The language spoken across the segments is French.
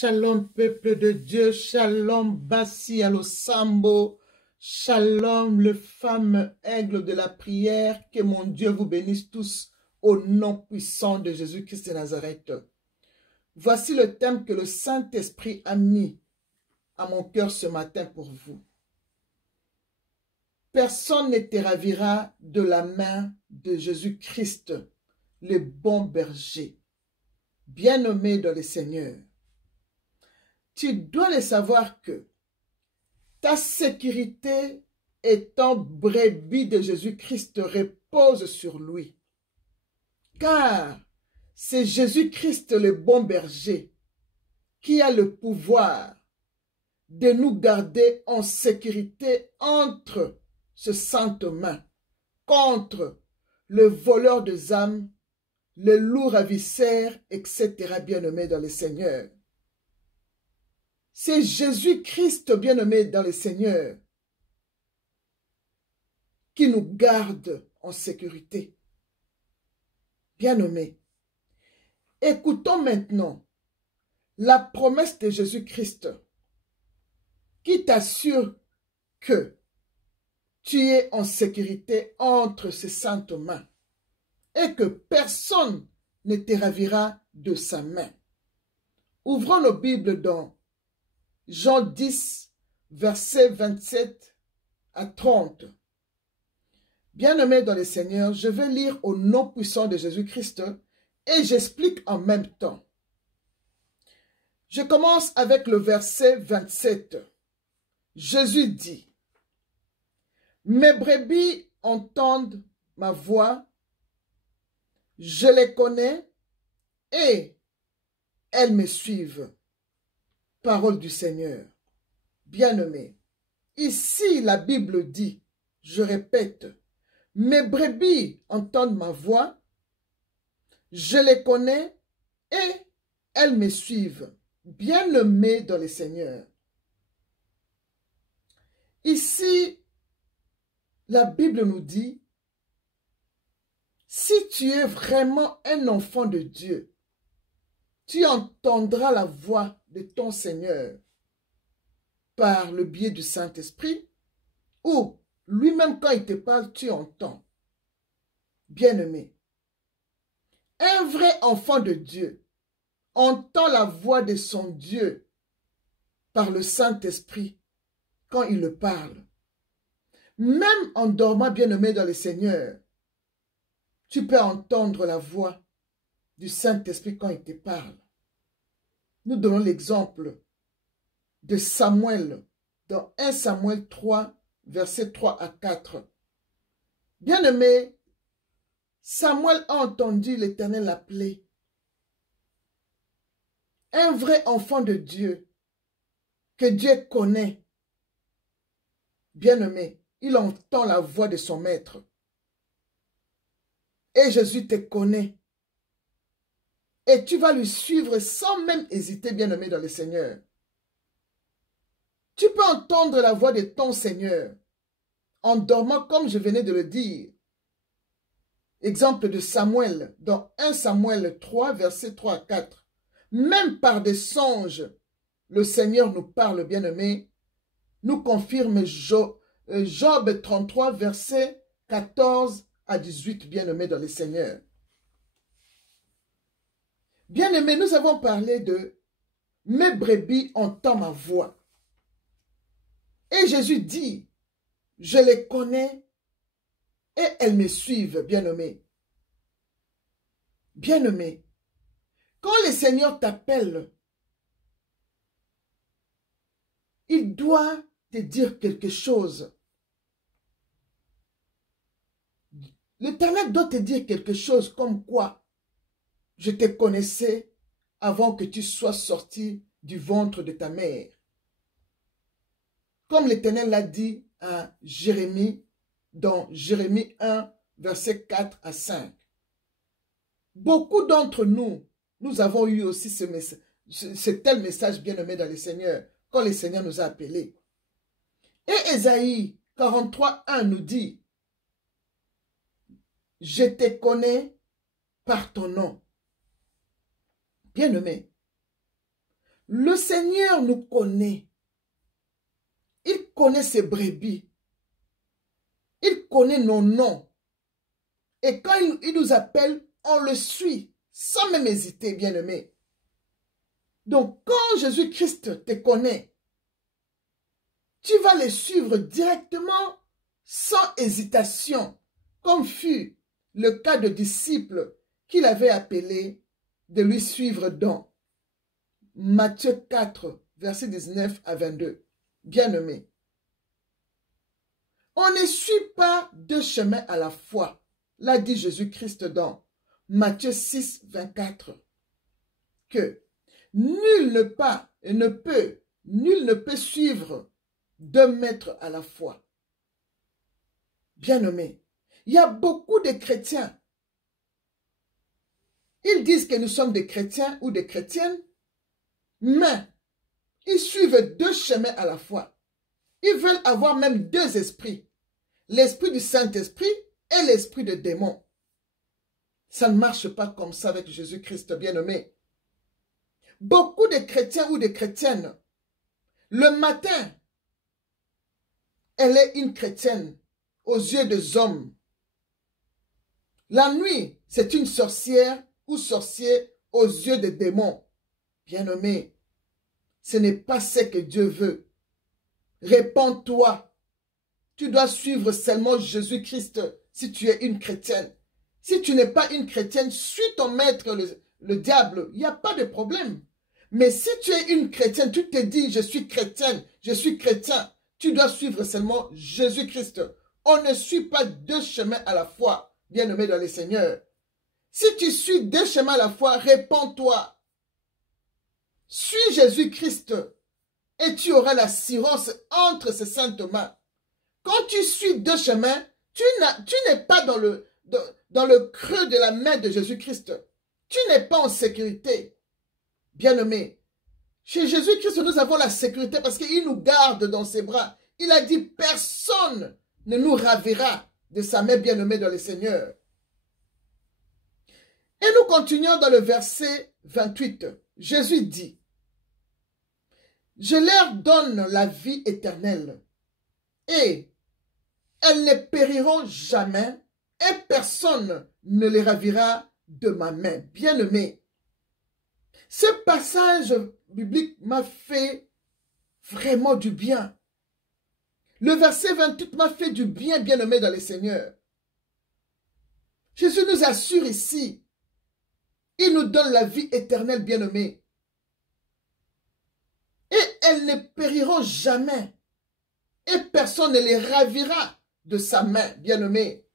Shalom peuple de Dieu, shalom Bassi Alosambo, shalom le fameux aigle de la prière, que mon Dieu vous bénisse tous au nom puissant de Jésus-Christ de Nazareth. Voici le thème que le Saint-Esprit a mis à mon cœur ce matin pour vous. Personne ne te ravira de la main de Jésus-Christ, le bon berger, bien-aimé dans le Seigneur. Tu dois le savoir que ta sécurité étant brebis de Jésus-Christ repose sur lui. Car c'est Jésus-Christ le bon berger qui a le pouvoir de nous garder en sécurité entre ses saintes mains, contre le voleur des âmes, le loup ravisseur, etc. bien-aimé dans le Seigneur. C'est Jésus-Christ bien-aimé dans le Seigneur qui nous garde en sécurité. Bien-aimé, écoutons maintenant la promesse de Jésus-Christ qui t'assure que tu es en sécurité entre ses saintes mains et que personne ne te ravira de sa main. Ouvrons nos Bibles dans Jean 10, versets 27 à 30. Bien-aimés dans le Seigneur, je vais lire au nom puissant de Jésus-Christ et j'explique en même temps. Je commence avec le verset 27. Jésus dit, « Mes brebis entendent ma voix, je les connais et elles me suivent. » Parole du Seigneur. Bien-aimés, ici la Bible dit, je répète, « Mes brebis entendent ma voix, je les connais et elles me suivent. » Bien-aimés dans le Seigneur. Ici, la Bible nous dit, si tu es vraiment un enfant de Dieu, tu entendras la voix de ton Seigneur par le biais du Saint-Esprit ou lui-même quand il te parle, tu entends. Bien-aimé, un vrai enfant de Dieu entend la voix de son Dieu par le Saint-Esprit quand il le parle. Même en dormant, bien-aimé dans le Seigneur, tu peux entendre la voix du Saint-Esprit quand il te parle. Nous donnons l'exemple de Samuel dans 1 Samuel 3, versets 3 à 4. Bien-aimé, Samuel a entendu l'Éternel l'appeler. Un vrai enfant de Dieu que Dieu connaît. Bien-aimé, il entend la voix de son maître. Et Jésus te connaît. Et tu vas lui suivre sans même hésiter, bien-aimé dans le Seigneur. Tu peux entendre la voix de ton Seigneur en dormant comme je venais de le dire. Exemple de Samuel dans 1 Samuel 3, versets 3 à 4. Même par des songes, le Seigneur nous parle, bien-aimé, nous confirme Job 33, versets 14 à 18, bien-aimé dans le Seigneur. Bien-aimé, nous avons parlé de « Mes brebis entendent ma voix ». Et Jésus dit « Je les connais et elles me suivent, bien-aimé. » Bien-aimé, quand le Seigneur t'appelle, il doit te dire quelque chose. L'Éternel doit te dire quelque chose comme quoi je te connaissais avant que tu sois sorti du ventre de ta mère. Comme l'Éternel l'a dit à Jérémie, dans Jérémie 1, versets 4 à 5. Beaucoup d'entre nous, nous avons eu aussi ce tel message bien-aimé dans le Seigneur, quand le Seigneur nous a appelés. Et Ésaïe 43, 1 nous dit, « Je te connais par ton nom. » Bien-aimé, Le Seigneur nous connaît. Il connaît ses brebis. Il connaît nos noms. Et quand il nous appelle, on le suit sans même hésiter, bien-aimé. Donc, quand Jésus-Christ te connaît, tu vas le suivre directement sans hésitation, comme fut le cas de disciples qu'il avait appelé de lui suivre dans Matthieu 4, versets 19 à 22. Bien-aimé, on ne suit pas deux chemins à la fois, l'a dit Jésus-Christ dans Matthieu 6, 24, que nul ne peut suivre deux maîtres à la fois. Bien-aimé, il y a beaucoup de chrétiens. Ils disent que nous sommes des chrétiens ou des chrétiennes, mais ils suivent deux chemins à la fois. Ils veulent avoir même deux esprits. L'esprit du Saint-Esprit et l'esprit de démon. Ça ne marche pas comme ça avec Jésus-Christ, bien-aimé. Beaucoup de chrétiens ou de chrétiennes, le matin, elle est une chrétienne aux yeux des hommes. La nuit, c'est une sorcière ou sorcier aux yeux des démons. Bien-aimé, ce n'est pas ce que Dieu veut. Répands-toi. Tu dois suivre seulement Jésus-Christ si tu es une chrétienne. Si tu n'es pas une chrétienne, suis ton maître, le diable. Il n'y a pas de problème. Mais si tu es une chrétienne, tu te dis, je suis chrétienne, je suis chrétien. Tu dois suivre seulement Jésus-Christ. On ne suit pas deux chemins à la fois, bien-aimé dans le Seigneur. Si tu suis deux chemins à la fois, répands-toi. Suis Jésus-Christ et tu auras l'assurance entre ses saintes mains. Quand tu suis deux chemins, tu n'es pas dans le creux de la main de Jésus-Christ. Tu n'es pas en sécurité. Bien-aimé, chez Jésus-Christ, nous avons la sécurité parce qu'il nous garde dans ses bras. Il a dit, personne ne nous ravira de sa main, bien-aimée dans le Seigneur. Et nous continuons dans le verset 28. Jésus dit, je leur donne la vie éternelle et elles ne périront jamais et personne ne les ravira de ma main. Bien-aimé, ce passage biblique m'a fait vraiment du bien. Le verset 28 m'a fait du bien, bien-aimé dans le Seigneur. Jésus nous assure ici, il nous donne la vie éternelle, bien-aimé. Et elles ne périront jamais et personne ne les ravira de sa main, bien-aimé.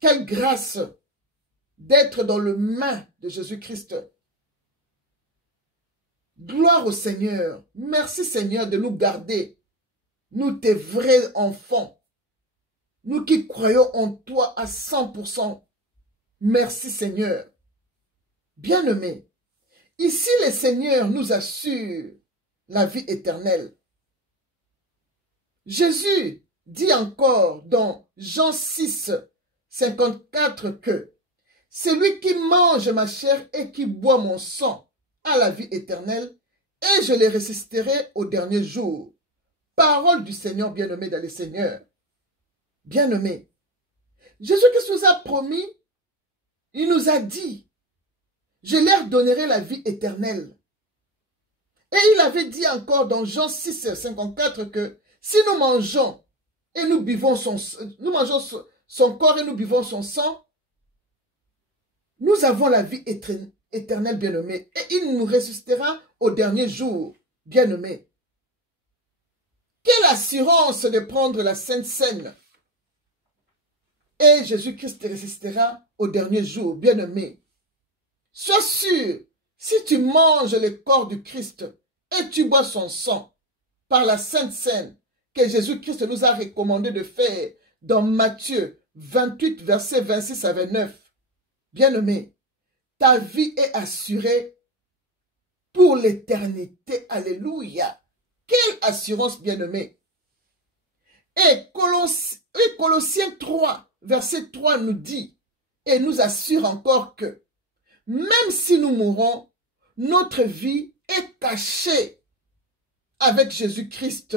Quelle grâce d'être dans le main de Jésus-Christ. Gloire au Seigneur. Merci Seigneur de nous garder. Nous tes vrais enfants. Nous qui croyons en toi à 100%. Merci Seigneur. Bien-aimé, ici le Seigneur nous assure la vie éternelle. Jésus dit encore dans Jean 6, 54 que celui qui mange ma chair et qui boit mon sang a la vie éternelle et je les ressusciterai au dernier jour. Parole du Seigneur bien-aimé dans le Seigneur. Bien-aimé, Jésus-Christ nous a promis, il nous a dit, je leur donnerai la vie éternelle. Et il avait dit encore dans Jean 6, 54 que si nous mangeons et nous buvons son corps et nous buvons son sang, nous avons la vie éternelle, bien-aimé. Et il nous ressuscitera au dernier jour, bien-aimé. Quelle assurance de prendre la Sainte Seine. Et Jésus-Christ te ressuscitera au dernier jour, bien-aimé. Sois sûr, si tu manges le corps du Christ et tu bois son sang par la Sainte Seine, que Jésus-Christ nous a recommandé de faire dans Matthieu 28, versets 26 à 29. Bien-aimé, ta vie est assurée pour l'éternité. Alléluia. Quelle assurance, bien-aimé. Et Colossiens 3, verset 3 nous dit et nous assure encore que même si nous mourons, notre vie est caché avec Jésus-Christ,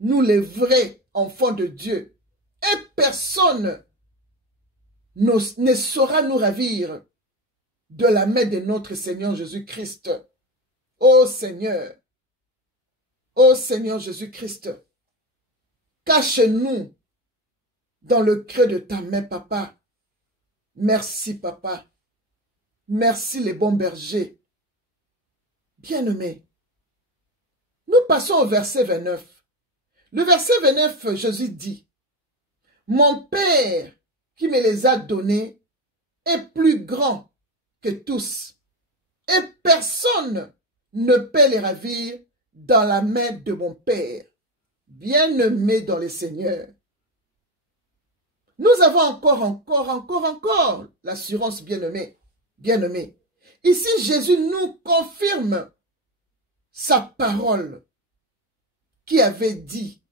nous les vrais enfants de Dieu. Et personne ne saura nous ravir de la main de notre Seigneur Jésus-Christ. Ô Seigneur Jésus-Christ, cache-nous dans le creux de ta main, papa. Merci, papa. Merci, les bons bergers. Bien-aimés, nous passons au verset 29. Le verset 29, Jésus dit, « Mon Père qui me les a donnés est plus grand que tous, et personne ne peut les ravir dans la main de mon Père. » Bien-aimés dans le Seigneur, nous avons encore l'assurance, bien-aimés. Bien-aimés, ici Jésus nous confirme sa parole qui avait dit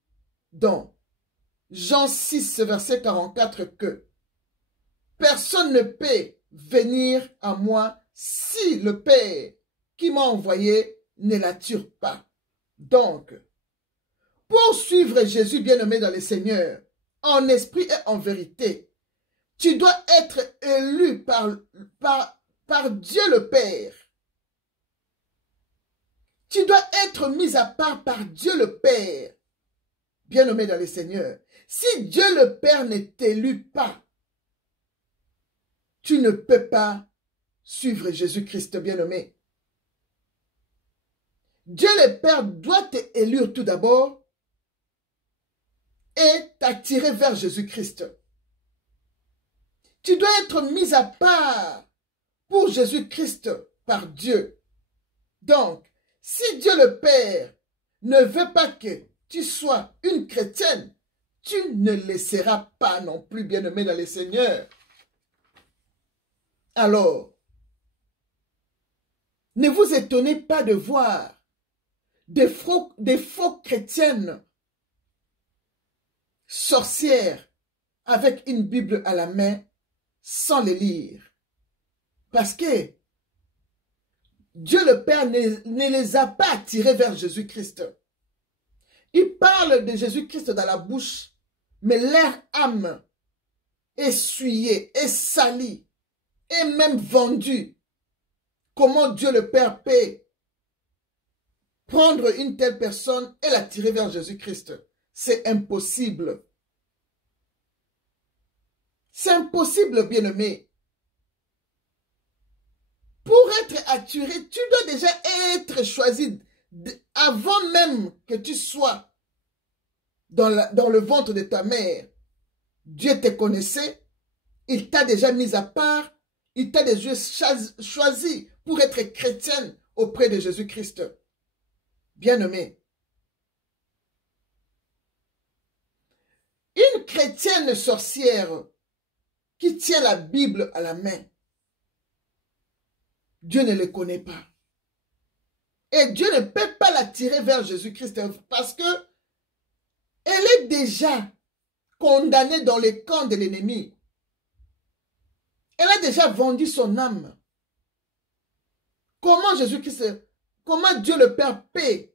dans Jean 6, verset 44 que personne ne peut venir à moi si le Père qui m'a envoyé ne l'attire pas. Donc, pour suivre Jésus bien-aimé dans le Seigneur, en esprit et en vérité, tu dois être élu par Dieu le Père. Tu dois être mis à part par Dieu le Père, bien-aimé dans le Seigneur. Si Dieu le Père ne t'élit pas, tu ne peux pas suivre Jésus-Christ, bien-aimé. Dieu le Père doit t'élire tout d'abord et t'attirer vers Jésus-Christ. Tu dois être mis à part pour Jésus-Christ par Dieu. Donc, si Dieu le Père ne veut pas que tu sois une chrétienne, tu ne le seras pas non plus, bien-aimé dans le Seigneur. Alors, ne vous étonnez pas de voir des faux chrétiennes sorcières avec une Bible à la main sans les lire. Parce que Dieu le Père ne les a pas attirés vers Jésus-Christ. Ils parlent de Jésus-Christ dans la bouche, mais leur âme est souillée, est salie, est même vendue. Comment Dieu le Père peut prendre une telle personne et l'attirer vers Jésus-Christ? C'est impossible. C'est impossible, bien-aimé. Pour être attiré, tu dois déjà être choisi avant même que tu sois dans le ventre de ta mère. Dieu te connaissait, il t'a déjà mis à part, il t'a déjà choisi pour être chrétienne auprès de Jésus-Christ. Bien-aimé, une chrétienne sorcière qui tient la Bible à la main, Dieu ne le connaît pas. Et Dieu ne peut pas l'attirer vers Jésus-Christ parce que elle est déjà condamnée dans le camp de l'ennemi. Elle a déjà vendu son âme. Comment Jésus-Christ, comment Dieu le Père peut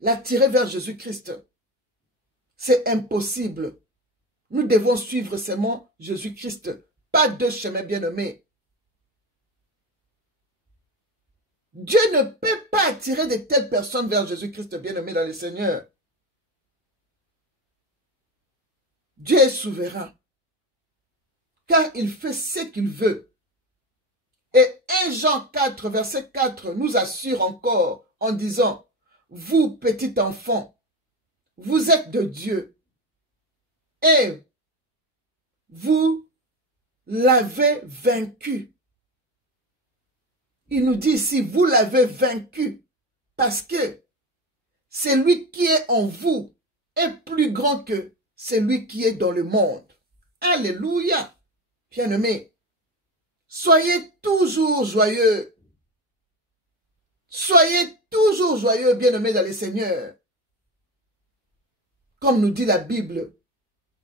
l'attirer vers Jésus-Christ? C'est impossible. Nous devons suivre seulement Jésus-Christ. Pas deux chemins, bien-aimés. Dieu ne peut pas attirer de telles personnes vers Jésus-Christ, bien-aimé dans le Seigneur. Dieu est souverain, car il fait ce qu'il veut. Et 1 Jean 4, verset 4 nous assure encore en disant, « Vous, petits enfants, vous êtes de Dieu, et vous l'avez vaincu. » Il nous dit ici, vous l'avez vaincu, parce que celui qui est en vous est plus grand que celui qui est dans le monde. Alléluia, bien-aimés. Soyez toujours joyeux. Soyez toujours joyeux, bien-aimés dans le Seigneur. Comme nous dit la Bible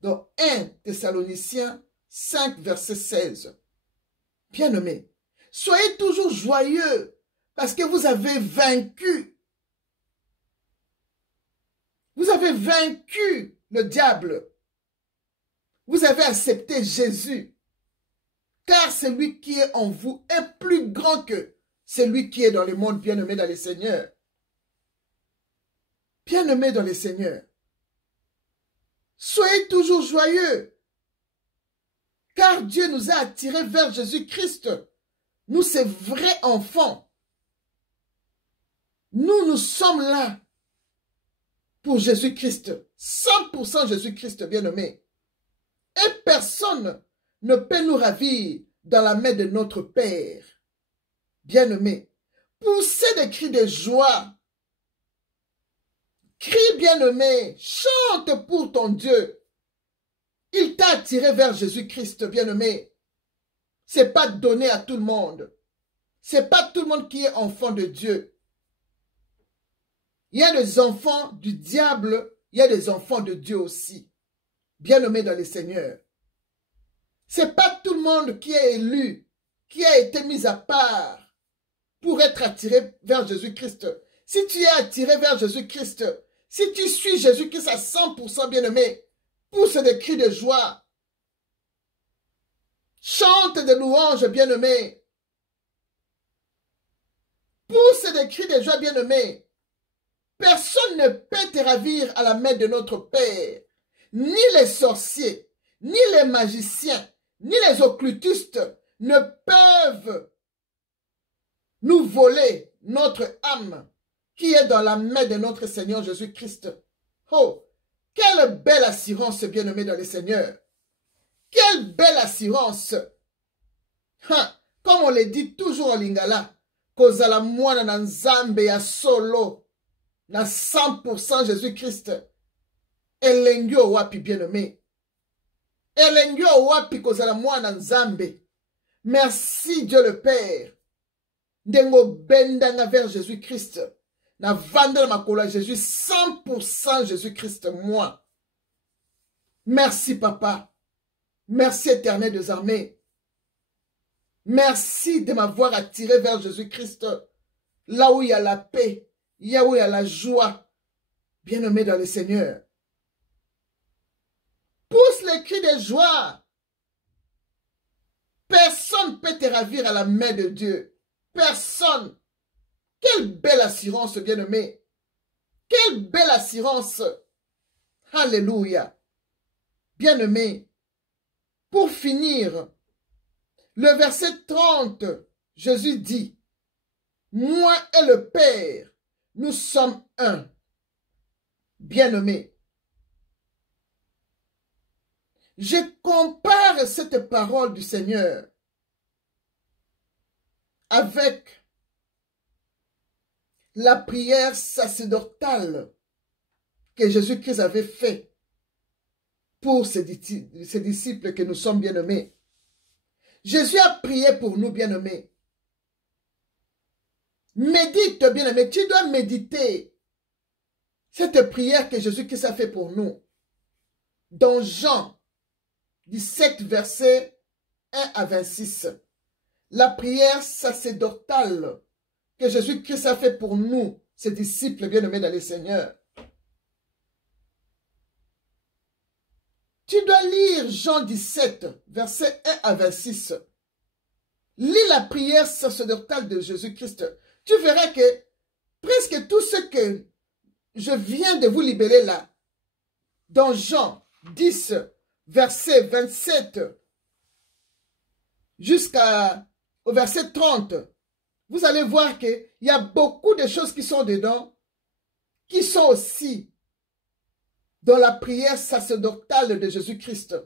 dans 1 Thessaloniciens 5, verset 16. Bien-aimés, soyez toujours joyeux Parce que vous avez vaincu. Vous avez vaincu le diable. Vous avez accepté Jésus. Car celui qui est en vous est plus grand que celui qui est dans le monde, bien-aimé dans le Seigneur. Bien-aimé dans le Seigneur. Soyez toujours joyeux. Car Dieu nous a attirés vers Jésus-Christ. Nous, ces vrais enfants. Nous sommes là pour Jésus-Christ. 100% Jésus-Christ, bien-aimé. Et personne ne peut nous ravir dans la main de notre Père. Bien-aimé, poussez des cris de joie. Crie, bien-aimé, chante pour ton Dieu. Il t'a attiré vers Jésus-Christ, bien-aimé. Ce n'est pas donné à tout le monde. Ce n'est pas tout le monde qui est enfant de Dieu. Il y a des enfants du diable, il y a des enfants de Dieu aussi. Bien-aimés dans le Seigneur. Ce n'est pas tout le monde qui est élu, qui a été mis à part pour être attiré vers Jésus-Christ. Si tu es attiré vers Jésus-Christ, si tu suis Jésus-Christ à 100%, bien-aimé, pousse des cris de joie. Chante des louanges, bien-aimé. Pousse des cris de joie, bien-aimé. Personne ne peut te ravir à la main de notre Père. Ni les sorciers, ni les magiciens, ni les occultistes ne peuvent nous voler notre âme qui est dans la main de notre Seigneur Jésus-Christ. Oh, quelle belle assurance, bien-aimé dans le Seigneur. Quelle belle assurance. Comme on le dit toujours en lingala, kozala mwana na nzambe ya solo, na 100% Jésus-Christ. Elengi wapi, bien-aimé. Elengi wapi kozala mwana nzambe. Merci Dieu le Père. Ndengo bendanga vers Jésus-Christ. Na vanda makolo Jésus, 100% Jésus-Christ, moi. Merci papa. Merci éternel des armées. Merci de m'avoir attiré vers Jésus-Christ. Là où il y a la paix, là où il y a la joie. Bien-aimé dans le Seigneur. Pousse les cris de joie. Personne ne peut te ravir à la main de Dieu. Personne. Quelle belle assurance, bien-aimé. Quelle belle assurance. Alléluia. Bien-aimé. Pour finir, le verset 30, Jésus dit, « Moi et le Père, nous sommes un. » Bien-aimé. Je compare cette parole du Seigneur avec la prière sacerdotale que Jésus-Christ avait fait pour ses disciples que nous sommes bien-aimés. Jésus a prié pour nous, bien-aimés. Médite, bien-aimé, tu dois méditer cette prière que Jésus-Christ a fait pour nous. Dans Jean 17, versets 1 à 26. La prière sacerdotale que Jésus-Christ a fait pour nous, ses disciples bien-aimés dans le Seigneur. Tu dois lire Jean 17, versets 1 à 26. Lis la prière sacerdotale de Jésus-Christ. Tu verras que presque tout ce que je viens de vous libérer là, dans Jean 10, verset 27, jusqu'au verset 30, vous allez voir qu'il y a beaucoup de choses qui sont dedans, qui sont aussi dans la prière sacerdotale de Jésus-Christ.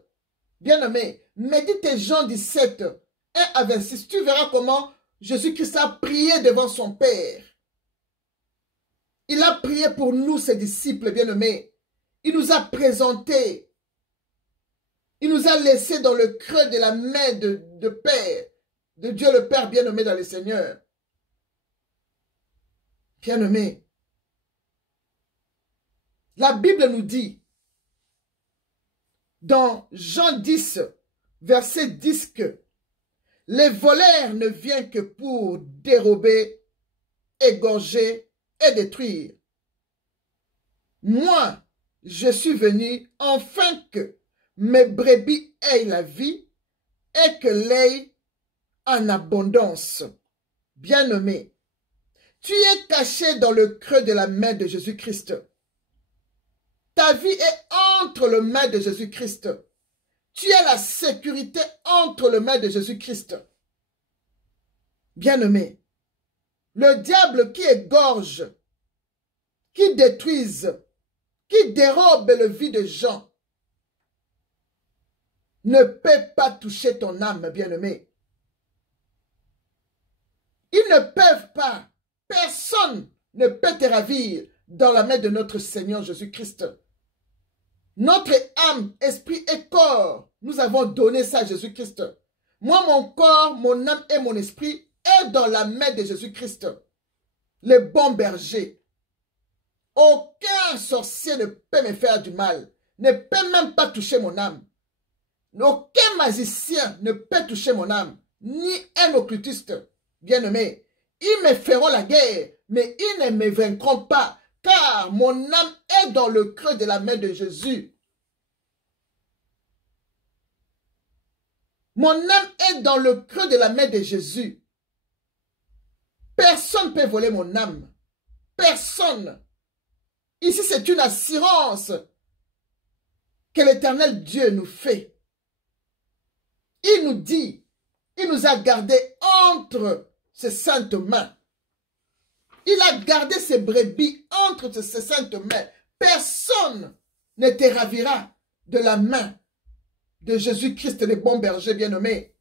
Bien-aimé, médite Jean 17, 1 à 26. Tu verras comment Jésus-Christ a prié devant son Père. Il a prié pour nous, ses disciples, bien-aimés. Il nous a présentés. Il nous a laissés dans le creux de la main de Père, de Dieu le Père bien-aimé dans le Seigneur. Bien-aimé, la Bible nous dit, dans Jean 10, verset 10, que les voleurs ne viennent que pour dérober, égorger et détruire. Moi, je suis venu afin que mes brebis aient la vie et que l'aient en abondance. Bien-aimé, tu es caché dans le creux de la main de Jésus-Christ. Ta vie est entre les mains de Jésus-Christ. Tu as la sécurité entre les mains de Jésus-Christ. Bien-aimé, le diable qui égorge, qui détruise, qui dérobe la vie des gens, ne peut pas toucher ton âme, bien-aimé. Ils ne peuvent pas. Personne ne peut te ravir dans la main de notre Seigneur Jésus-Christ. Notre âme, esprit et corps, nous avons donné ça à Jésus-Christ. Moi, mon corps, mon âme et mon esprit est dans la main de Jésus-Christ, le bon berger. Aucun sorcier ne peut me faire du mal, ne peut même pas toucher mon âme. Aucun magicien ne peut toucher mon âme, ni un occultiste. Bien-aimé, ils me feront la guerre, mais ils ne me vaincront pas, car mon âme est dans le creux de la main de Jésus. Mon âme est dans le creux de la main de Jésus. Personne ne peut voler mon âme. Personne. Ici, c'est une assurance que l'Éternel Dieu nous fait. Il nous dit, il nous a gardés entre ses saintes mains. Il a gardé ses brebis entre ses saintes mains. Personne ne te ravira de la main de Jésus-Christ, le bon berger bien-aimé.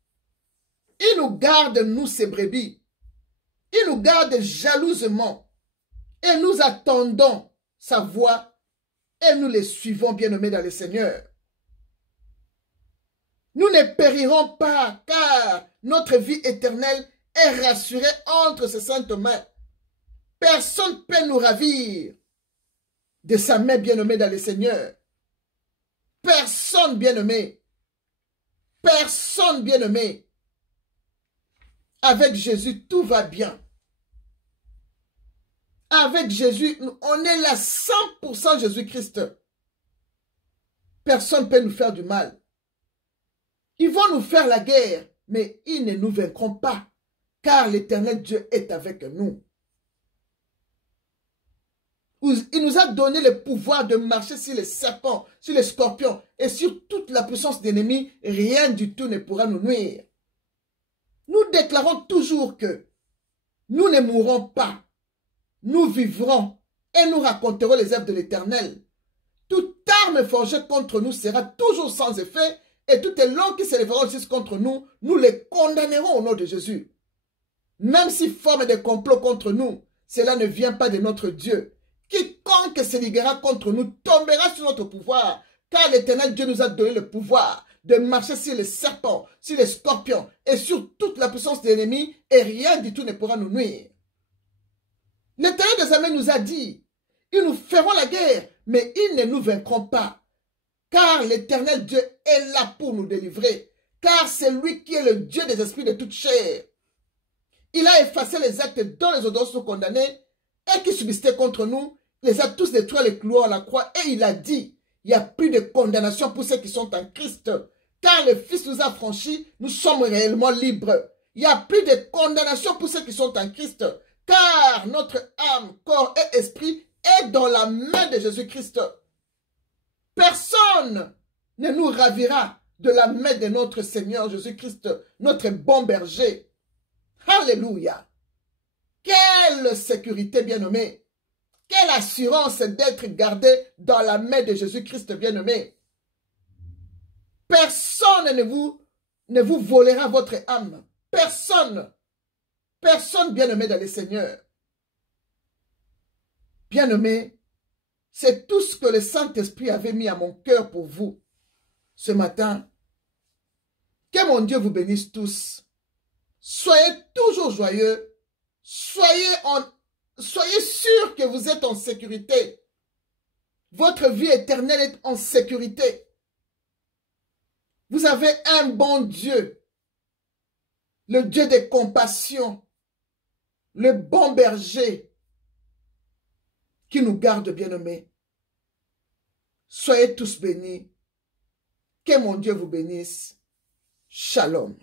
Il nous garde, nous, ses brebis. Il nous garde jalousement. Et nous attendons sa voix. Et nous les suivons, bien-aimés, dans le Seigneur. Nous ne périrons pas, car notre vie éternelle est rassurée entre ses saintes mains. Personne ne peut nous ravir de sa main bien-aimée dans le Seigneur. Personne bien-aimé. Personne bien-aimé. Avec Jésus, tout va bien. Avec Jésus, on est là 100% Jésus-Christ. Personne ne peut nous faire du mal. Ils vont nous faire la guerre, mais ils ne nous vaincront pas, car l'Éternel Dieu est avec nous. Il nous a donné le pouvoir de marcher sur les serpents, sur les scorpions et sur toute la puissance d'ennemis. Rien du tout ne pourra nous nuire. Nous déclarons toujours que nous ne mourrons pas. Nous vivrons et nous raconterons les œuvres de l'Éternel. Toute arme forgée contre nous sera toujours sans effet et toutes les langues qui s'élèveront aussi contre nous, nous les condamnerons au nom de Jésus. Même s'ils forment des complots contre nous, cela ne vient pas de notre Dieu. Quiconque se liguera contre nous tombera sur notre pouvoir, car l'Éternel Dieu nous a donné le pouvoir de marcher sur les serpents, sur les scorpions et sur toute la puissance de l'ennemi, et rien du tout ne pourra nous nuire. L'Éternel des armées nous a dit, ils nous feront la guerre, mais ils ne nous vaincront pas, car l'Éternel Dieu est là pour nous délivrer, car c'est lui qui est le Dieu des esprits de toute chair. Il a effacé les actes dont les autres sont condamnés et qui subsistaient contre nous, les a tous détruits, les cloués à la croix, et il a dit, il n'y a plus de condamnation pour ceux qui sont en Christ, car le Fils nous a franchis, nous sommes réellement libres. Il n'y a plus de condamnation pour ceux qui sont en Christ, car notre âme, corps et esprit est dans la main de Jésus-Christ. Personne ne nous ravira de la main de notre Seigneur Jésus-Christ, notre bon berger. Alléluia! Quelle sécurité bien-aimée! Quelle assurance d'être gardé dans la main de Jésus-Christ bien-aimé! Personne ne vous volera votre âme. Personne. Personne bien-aimé dans le Seigneur. Bien-aimé, c'est tout ce que le Saint-Esprit avait mis à mon cœur pour vous ce matin. Que mon Dieu vous bénisse tous. Soyez toujours joyeux. Soyez sûrs que vous êtes en sécurité. Votre vie éternelle est en sécurité. Vous avez un bon Dieu. Le Dieu de compassion. le bon berger qui nous garde, bien-aimés. Soyez tous bénis. Que mon Dieu vous bénisse. Shalom.